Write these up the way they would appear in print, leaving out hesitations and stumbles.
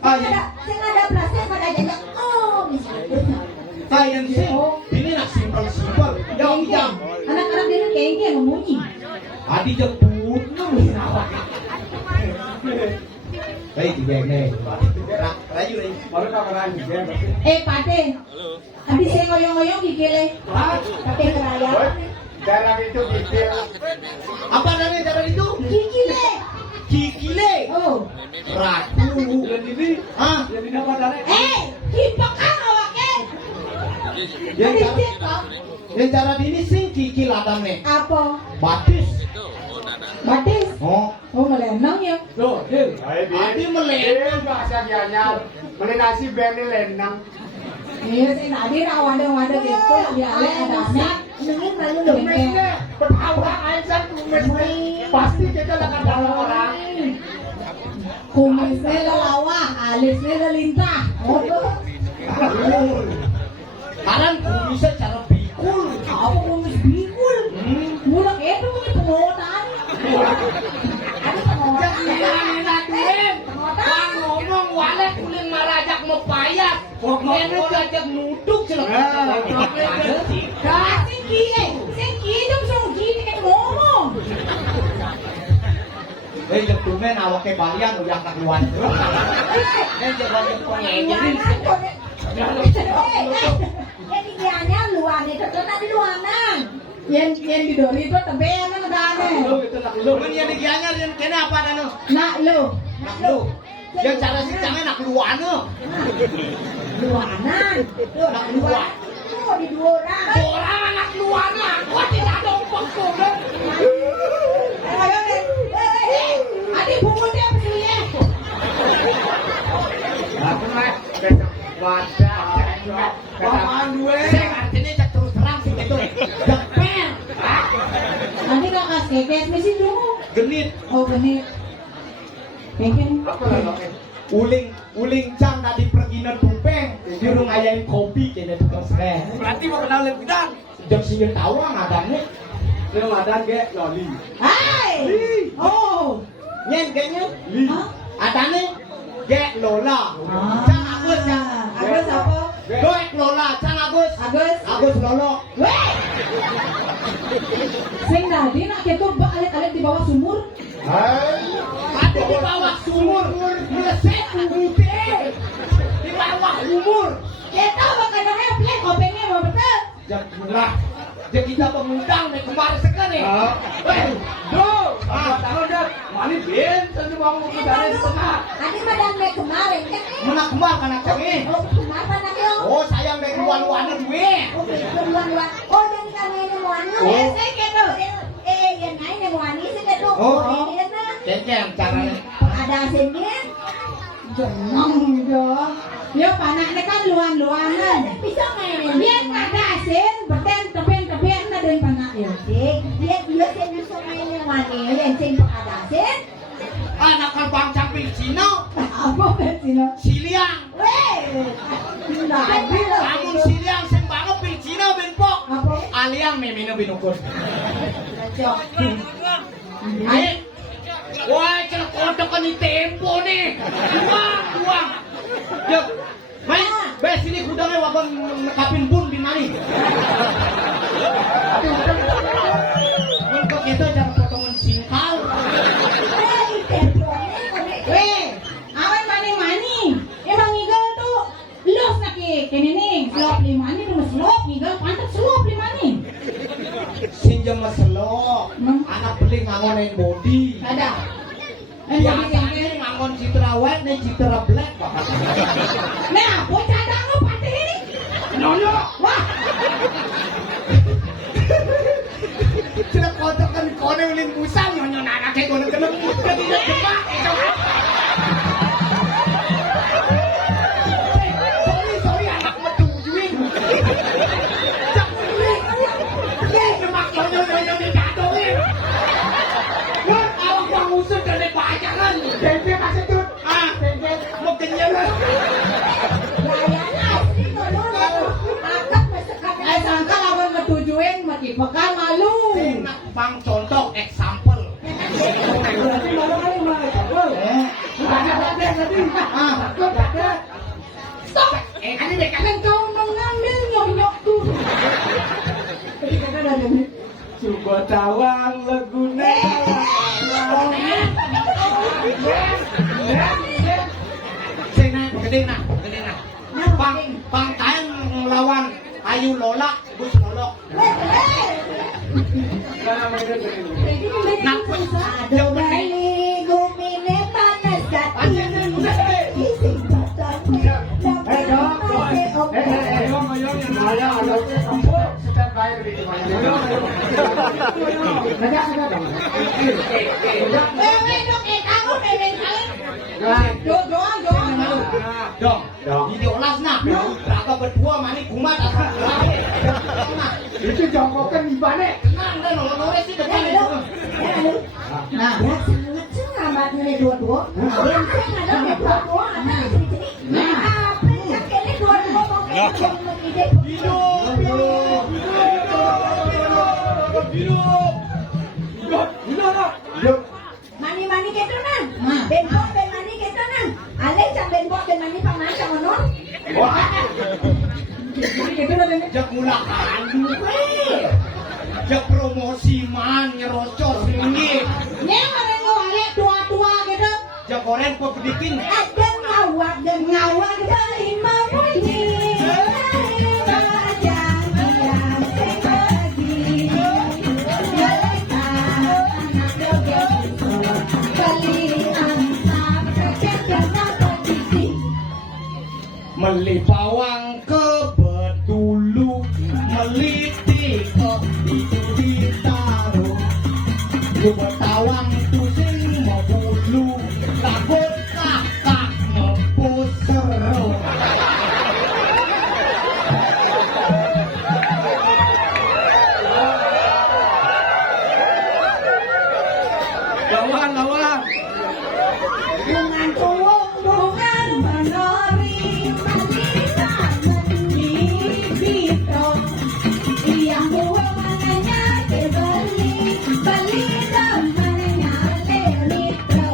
Sing ada plastik pada aja. Oh, bisa. Kayak ini nak simpel. Jam. Anak-anak ini kayaknya ngemunyi. Adi jemput nungguin apa? Baik tiga ini. Rayu ini. Baru kabaran juga. Pade. Adi saya ngoyong-ngoyong gigile. Tapi keraya. Darah itu gigil. Apa namanya darah itu? Gigile. Oh. Ragu. Dan ini? Hah? Jadi apa darah? Dipekang awake. Yang cara ini sing gigil adamnya. Apa? Batis. Oh melenang ya. Tuh, Adi melenang bahasa Gianyar. Melenasi beni lenang. Iya sih, tadi wadah gitu, ya adanya. Mending malu dong. Petawa Aisyah kumis. Pasti kita akan dalam orang. Kumisnya lelawah, alisnya lelintah. Sekarang kumisnya cara bikul. Apa kumis bikul? Mulak itu kumis pengotan. Ngomong walek kulit marajak mau payah. Ini jajak nuduk Singki dong song gini kayak ngomong. Yang tumen awake balian udah keluar. Yang jalan pengejerin. Ini dianya luar itu tadi luanan. Yang di dori itu tebean ngedane. Lu yang digianya yang kena apa dano? Nak lu. Yang cara si canggih nak luana. Luanan. Nak luar. Oh di dua orang. Orang anak luana. Kok tidak ada umpang tuh? Adik punggutnya apa sih ya? Aku naik besok wadah. Paman gue. Artinya cek terus terang sih gitu. Jeper. Nanti gak kasih kayak mesin dulu. Genit. Oh genit. Pengen. Uling cang tadi pergi na tupeng. Jurung ayain kopi kena tukang sere. Berarti mau kenal lebih dan. Jam singgir tawang adanya. Yang ada ge loli. Hai. Oh. Nyen kayaknya. Hah? Adanya ge lola. Cang Agus ya. Agus apa? Doek lola. Cang Agus. Agus lolo. Weh. Sing tadi nak ketu balik-balik di bawah sumur. Ada di bawah sumur. Meleset umute. Di bawah umur. Kita bakal nge-play kopengnya mau betul. Janganlah. Dia kita pengundang nih kemarin sekali. Do. Tahu dah. Mani bin. Tentu mau dari tengah. Tadi madang mek kemarin kan? Mana kemar kan aku ini? Oh kenapa nak yo? Oh sayang mek luan-luan gue. Oh luan-luan. Oh jadi kami ini mau anu. Saya ketu. Yang lain yang mau anu sih ketu. Oh ini na. Cengceng caranya. Ada asinnya. Jenong dong. Yo panaknya kan luan-luanan. Bisa main. Biar ada asin, beten tepen na dengan panak yo. Dia sih bisa main yang mana? Yang sing ada asin. Anak kalbang camping Cina. Apa Cina? Siliang. Namun siliang sing banget ping Cina ben pok. Apa? Aliang memino binukun. Ayo. Wah, cel kodok kan di tempo nih. Buang. Yuk. Main. Bes sini gudangnya wagon nekapin bun di mari. Untuk itu jangan potongan singkal. Awan mani-mani. Emang ngigal tuh los naki kene nih. Slop limani tuh slop ngigal pantat slop limani. Sinjam maselok. Anak beli ngangonin body. Ada. Biasanya ngangon citra white dan citra black. Nah, bocah dangu patih ini. Nyonya. Wah. Cina kodok kan kone ulin pusang nyonya anak kayak kone kena jadi demak. Sorry anak metujuin. Demak nyonya digadongin. Wah, awak bang usut dari pajangan. Tempe kasih turut. Tempe mau kenyang. tadi. Kok ada? Stop. Ada deh kalian kau mengambil nyonyokku. Jadi kakak ada nih. Coba tawang legune. Sena, gede nak. Pang tayang lawan Ayu Lola, Gus Lolok. Nak Ada balik gumine panas hati. Dong, diolas nak. Raka berdua mani kumat asal itu jongkokan di mana? Tenang dan nolores di depan itu. Nah, sangat sangat nih dua-dua. Yang ada dua-dua ada di sini. Nah, apa yang kene dua-dua mau Hidup. Mani-mani gitu nang. Benbok ben mani gitu nang. Ale cang benbok ben mani paman sama non. Wah, Gitu loh ben. jak mulakan. Jak promosi man nyerocos tinggi. Nya orang ale tua-tua gitu. Jak goreng pepedikin. Ada ngawak dari mamuni. Meli pawang ke Betulu, meli tikok itu ditaruh. Lu betawang tu sing mau bulu, takut kakak ngepus seru. Lawan. Bungan tuwuk, bungan menori, malita menibito. Iyang buwang mananya dibeli, balita mananya lelito.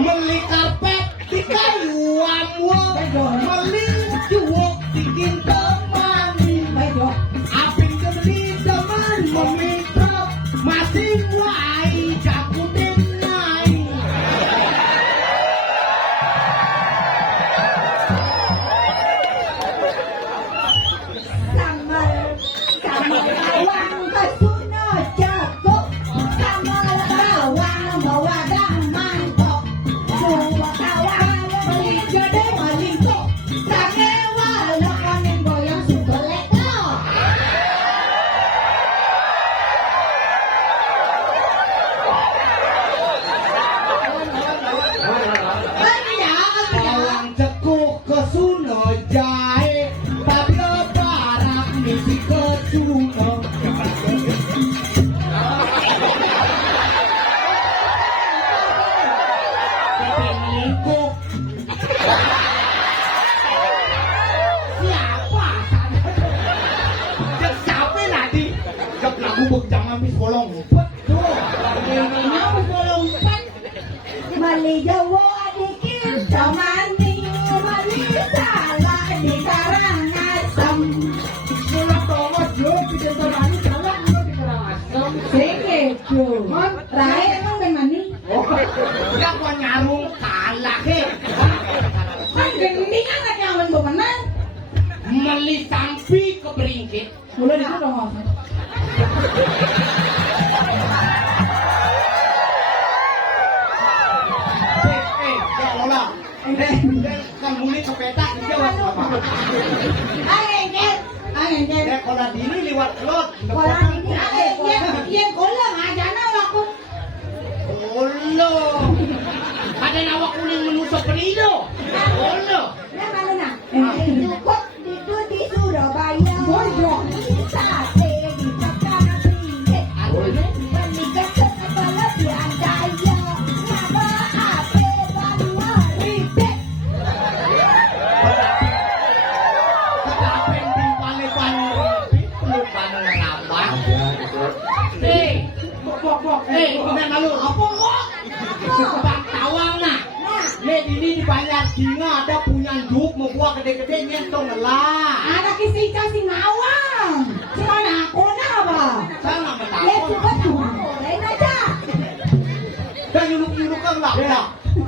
Meli karpet di kayu amwok, meli juwok bikin temani. Baiklah. Apin kebeli teman memitra masih wai cakutin naik. Sambal bawang kesuno jago, sambal bawang bawa mangkok, semua kawan beli gede malingko, sake walok koning goyang subelek lo. Bawang cekuk kesuno jahe, tapi barak misi kesuno. Lingkup. Siapa? Cek siapa nanti? Cek lagu jangan bis bolong. Betul. Mau bolong pan, mali jawa dikir samani, mali salah di Karangasem. Sudah tahu jo bikin terani salah nggak di Karangasem. Segitu. Rai emang ben mani? Oh, ya gua nyarung kalah ke. Kan gending anak yang bemenang. Meli sampi ke beringkit. Mulai itu dong. Ya Lola. Kan muli ke peta dijawab apa? Angin. Kalau dini liwat lot. Orang ini yang kolam aja aku. Olo. Ada nawa kuning menusuk perido. Olo. Nah mana nak? Cukup itu di Surabaya. Bodoh. Sate di Jakarta Tinggi. Menikah kepala di Andaya. Nama apa Banua Ribet. Ketapen di Palepan. Lupa ngerabah. Nek malu. Apa kok? Bang Tawang nah. Nek ini dibayar Cina ada punya duk mau buah gede-gede nyentong lah. Anak isi si Nawang. Si mana aku apa? Sana menang. Ya coba tuh. Lain aja. Dan yuluk-yuluk kan lah.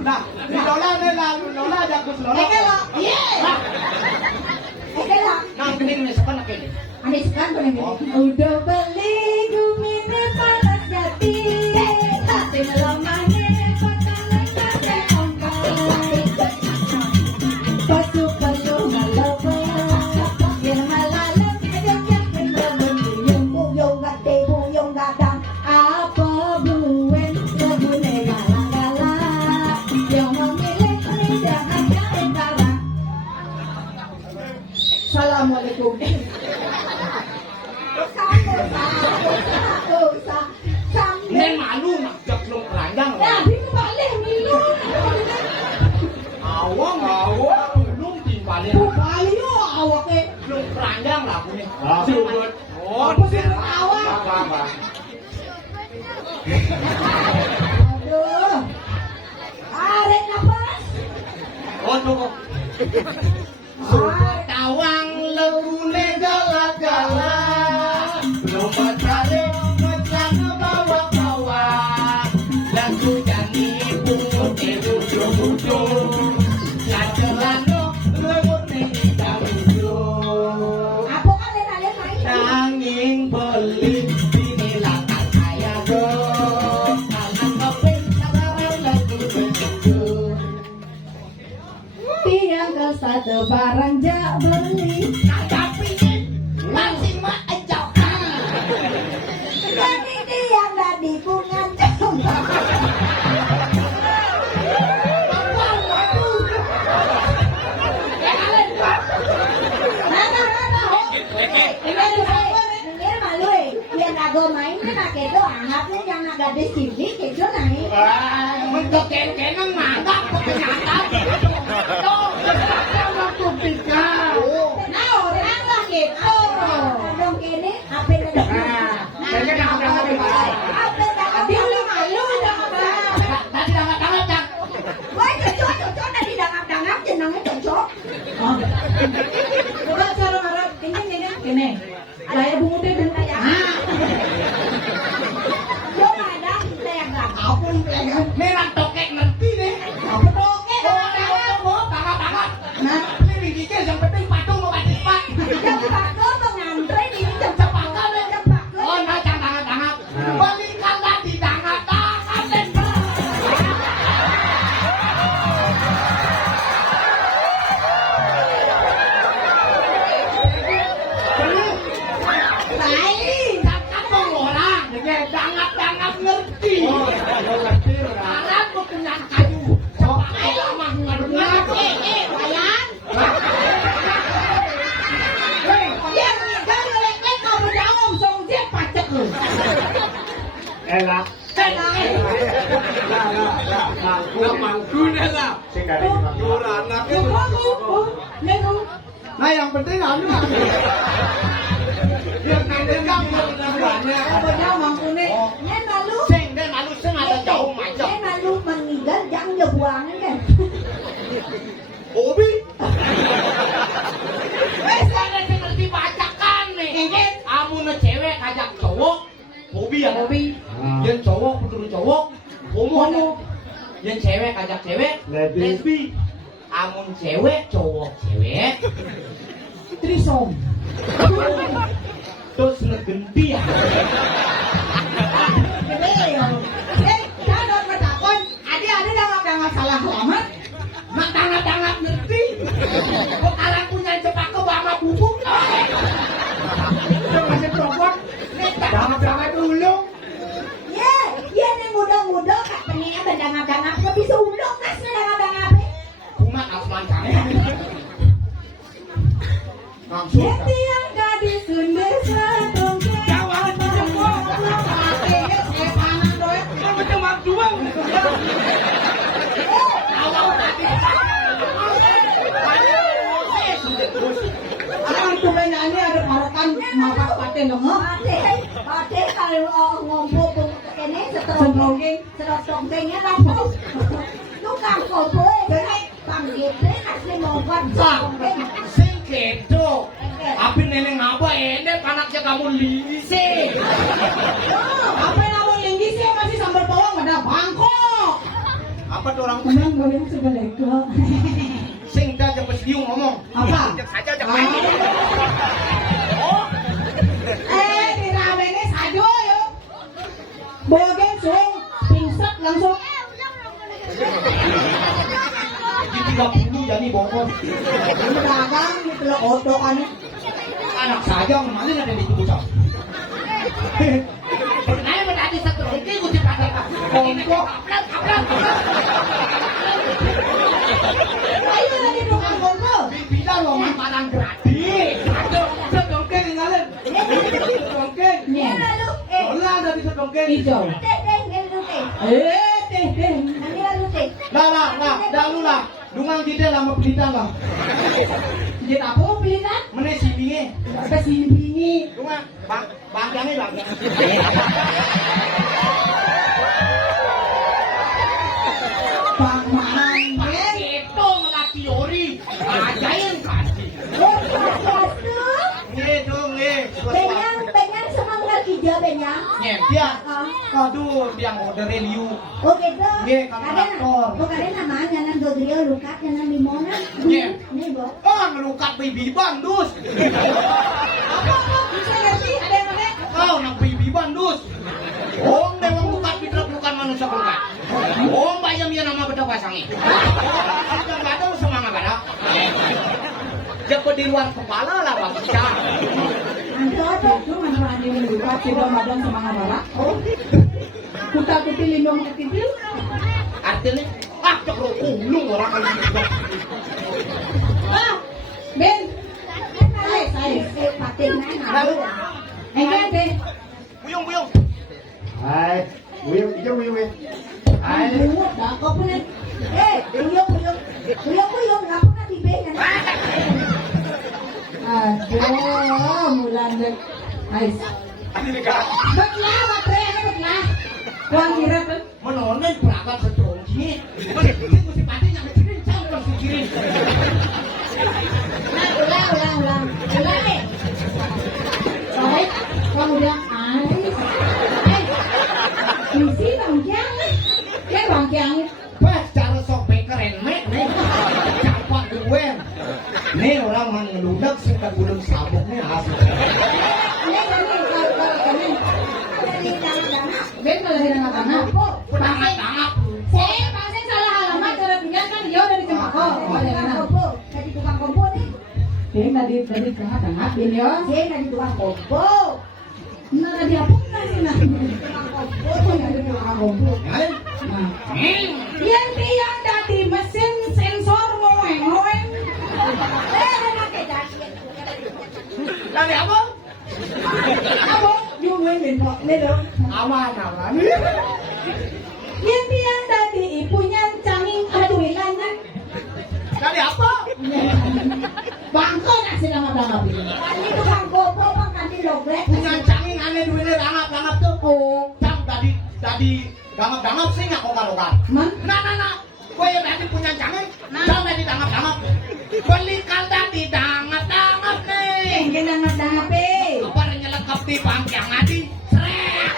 Nah, di dolar jago selolah. Oke lah. Iya. Oke lah. Nang kening nih sepan lagi. Ane sekarang boleh milih. Udah beli gumine panas jati. Tapi melamane pakanan kate ongkai. Pasu malawa. Yang malalam ajak yang pengen buyung gade buyung gadang. Apa buen kebune galang-galang. Yang memilih lidah hanya engkara. Assalamualaikum. Nek malu nak jak long keranjang. Nah, dia balik minum. Awang belum timbalik. Balik yo awake. Long keranjang lah punya. Subut. Apa sih awak? Apa? Aduh. Arek napas. Oh cukup. Subut tawang legune galak-galak. Belum cari ngecan bawa-bawa. Lagu jani pungut ujung-ujung. Lacelano legune ujung. Apa kan lain main? Nanging beli inilah kan saya dong. Anak keping sadaran lagu begitu. Tiang ke satu barang jak beli. Tapi masih mak ejak. Jadi tiang tadi pungan jauh. Main kan kedo anaknya yang gadis cilik kedo naik. Untuk ken-kenan mangap kenyatan. Waktu tiga. Nah, orang lah gitu. Dong kene apa yang ada? Jadi jangan Apa dia lu malu dong. tadi dangat-dangat cak. Wah, cocok tadi dangap-dangap jenengnya cocok. Coba cara marah ini kene. Laya bungutnya bentar ya. Yo ada yang enggak apun pelayan. Merah tokek ngerti deh. Apa tokek? Tangat-tangat. Nah, Ini dikit yang penting patung mau kasih pak. jam pakai pengantre ini jam pakai jam pakai. Oh, nah tangat-tangat. Balikan lah di tangat-tangat. Lain. Tangat orang. Tangat-tangat ngerti. Tangat mau punya kayu. Ayo mah ngaduk-ngaduk. Layan. Dia jangan lek-lek kau berjawab song dia pacek lu. Enak. Mangku dah lah. Sing dari mangku anaknya. Nah yang penting anu. Biar nanti kamu namanya. Apa dia mangkune? Nen malu. Sing dan malu sing ada jauh macam. Nen malu meninggal jangan nyebuangin kan. Obi. Wes ada sing ngerti bacakan nih. Amun cewek ajak cowok. Hobi ya hobi. Yang cowok kudu cowok. Homo. Yang cewek ajak cewek. Lesbi. Amun cewek cowok cewek. Trisom. Terus negenti ya. Jangan bertakon. Ada dangap salah alamat. Mak tangat-tangat ngerti. Kok kalian punya cepak ke bama bubuk. Masih perempuan. Jangan-jangan dulu. Ya nih muda-muda katanya berdangap-dangap nggak bisa ulung mas dangap-dangap. Kumat asman kami. Langsung. Yang gadis sundel sadongke. Jangan dijebak. Saya panas doy. Kamu cuma jual. Awal tadi. Akan tulennya ini ada parokan mapak paten dong. Paten kalau ngumpul ini Setrogeng. Setrogengnya kampus. Lu kampus gue, jadi panggilnya asli mau buat setrogeng. Sing kedo. Api nenek ngapa ende panaknya kamu lisi. Apa yang kamu linggi sih masih sambal bawang ada bangkok. Apa tuh orang Menang goyang sebaleko. sing dah jangan biung ngomong. Apa? Saja jangan main. Oh, Di rame ini sajo yo. Bogeng sung pingset langsung. di 30 jadi bongkot. Ini dagang gitu loh otokan. Anak saja kemarin ada di tubuh. Pernah berarti satu lagi gue dipakai bongkot. Ayo lagi doang bongkot. Bilang lo makanan gratis. Aduh, sedongkeng ngalen. Sedongkeng. Nih. Olah dari sedongkeng. Hijau. Teh. Lah. Dungang tidak lama pelitan lah. Jadi apa mau pilih kan? Mana si bingi? Apa sih bingi? Dungang, bangkangnya. Bang Mangen. Itu ngelaki ori. Ajain kasih. Pengen semangat hijau benyang. Dia. Aduh, dia orderin you. Oh gitu. Iya, kalkulator. Bukan namanya nan Godrio lukat nan limona. Iya. Nih, Bo. Oh, ngelukat baby bandus. Bisa ngerti? Ada yang mana? Kau nak baby bandus. Oh, memang lukat fitrah bukan manusia lukat. Oh, bayam ya nama beda pasangi. Oh, enggak ada semangat ada. Jago di luar kepala lah bang. Ada itu mana ada yang lupa tidak badan sama ngabara. Oh. Kuta-kuti lindung ketitil. Artinya, cekro ulung orang kan. Ben. Saya. Patin nana. Ben. Buyung. Hai, buyung. Hai. Buat dah kau punya. Buyung, nggak pernah dibengan. Aduh, mulan dek. Ais. Ini dekat. Betlah, betlah. Wang kira kan? Menonen berangkat setrongji. Ini mesti pati yang kecirin, jangan kecirin. Ulang. Baik, kamu bilang Ais. Isi bangkiang. Ya bangkiang. Pas cara sok keren mek nih. Campak gue. Nih orang man ngeludak sih kan belum sabuk nih asli. Ben kalau di tengah-tengah. Tangap. Saya salah alamat cara tinggal kan dia udah di Cempaka. Jadi tukang kompo nih. Ben tadi tengah-tengah Ben yo. Saya dari tukang kompo. Nah tadi apa sih nah? Tukang kompo tuh dari tukang kompo. Nah. Yang dia tadi mesin sensor ngoeng. Dari apa? Apa? Jumlahin Ben kok. Lelo. Aman. Yang dia tadi ibunya canging aduilannya. Dari apa? Bangko nak sedang apa ini? Ini tukang kompo bang kan di logrek. Punya canging aneh duitnya rangap tuh. Oh, Cang tadi dangap sih nggak kokar. man. Nah. Gue yang tadi punya canging, cang tadi dangap. Beli kal tadi dangap nih. Engke dangat-dangat pe. Apa nyelekap di bangkiang adi? Srek.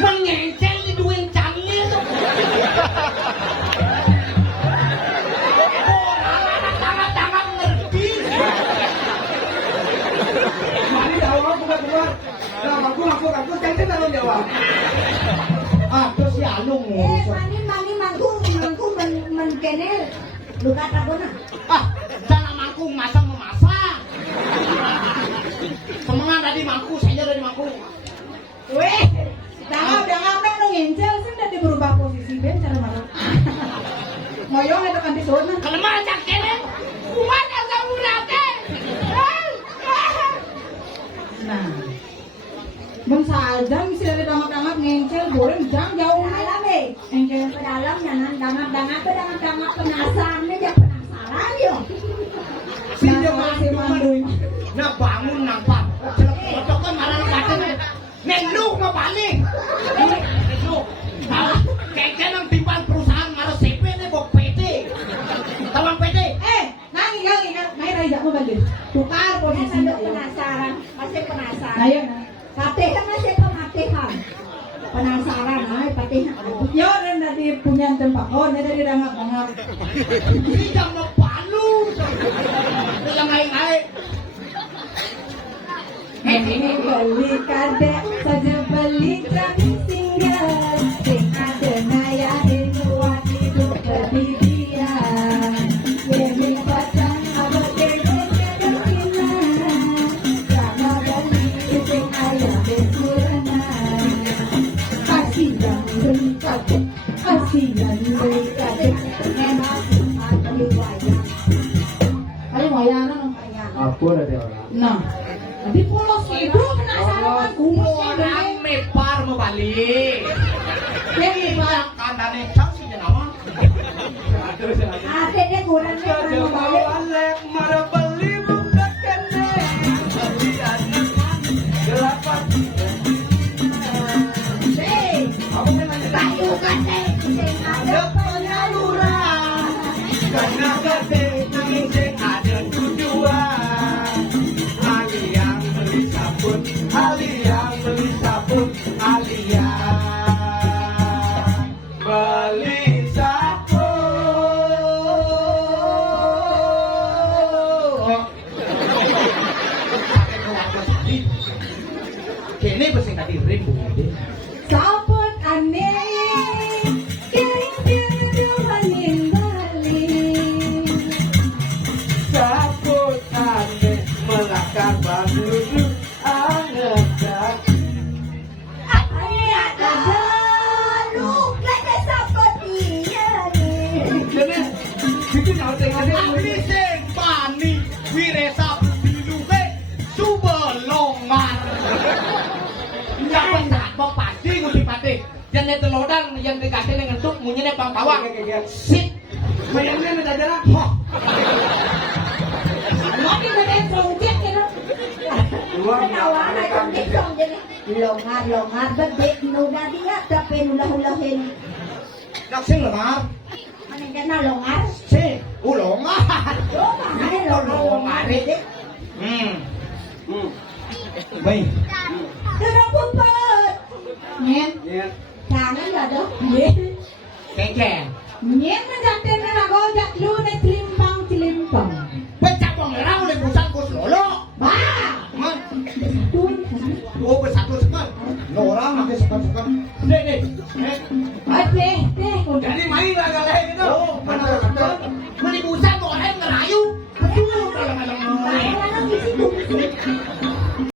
Mengenceng di duit canging. Dangap ngerti. Mari jawab bukan. Nah, aku cantik tanggung jawab. Terus si Alung Mani mangku menkene lukat rabona. Jangan mangkung masang memasak. Semangat tadi mangku, saya dari mangku. Weh, dangat nang ngencel sih udah berubah posisi Ben cara mana? Moyong itu kan di zona. Kalau mau cak kene, kuat asal urate. Nah. Bang sajam sih dari dangat ngencel goreng jang jauh Dalam eh. Engke Ke dalamnya nan dangat penasaran nih dia penasaran yo. mo balik. Tukar po Masih si penasaran, masih penasaran. Ayun. Patihan masih pematihan. Penasaran, ay patihan. Yun ang nadi punya tempat ko. Nada di rangap-rangap. Hindi ka mapalo. Kaya ngay-ngay. Balik kada saja balik lagi singgah. Sing ada naya hidup hidup kebidian. Yemi patang abad kebetulan karena balik sing ayah berkuranan. Kasihan mereka, kasihan mereka. Memang ada wayang. Ayo wayang no. Apa ada orang? Nah, di pulau Sido penasaran aku Orang mepar membalik. Jadi pak, Kandane saksi jenama. Ada dia kurang dia balik. Balik mana beli buka kene. Beli anak delapan. Hei, Apa memang kayu kate, sing ada penyaluran. karena kate sing ada tujuan. Ali yang beli sabun, Ali yang beli sabun, Ali yang beli sabun. Kene bersing tadi rimbu. sabun aneh, kering balik. Sabun aneh melakar banguduk angetak. Ay, ada luka na seperti ini. Jadi, bikin apa yang ada Abdi sing pani wiresa diluke subelongan. Yang pendak padi ngutip pati. Yang itu lodan yang dikasih dengan tuk munyene bang bawang. Sit. Bayangnya ada jalan. Hoh. Lagi ada project gitu. Penawaran ay kondisyon jadi longar bedek nuda dia tapi nulah-ulahin. Naksing lengar. Ano yan na longar? Si ulongan. Longar, ay longar. Baik. Duduk puput. Nyen, Ya. Jangan ya dong. nyen, Kengkeng. nyen menjakten na ako jak lu na tilimpang. Pecapong lerang oleh pusat kus lolo. Ba, Man. tun. Oh bersatu sekan. Lorang makin sekan-sekan. Nih. Ate,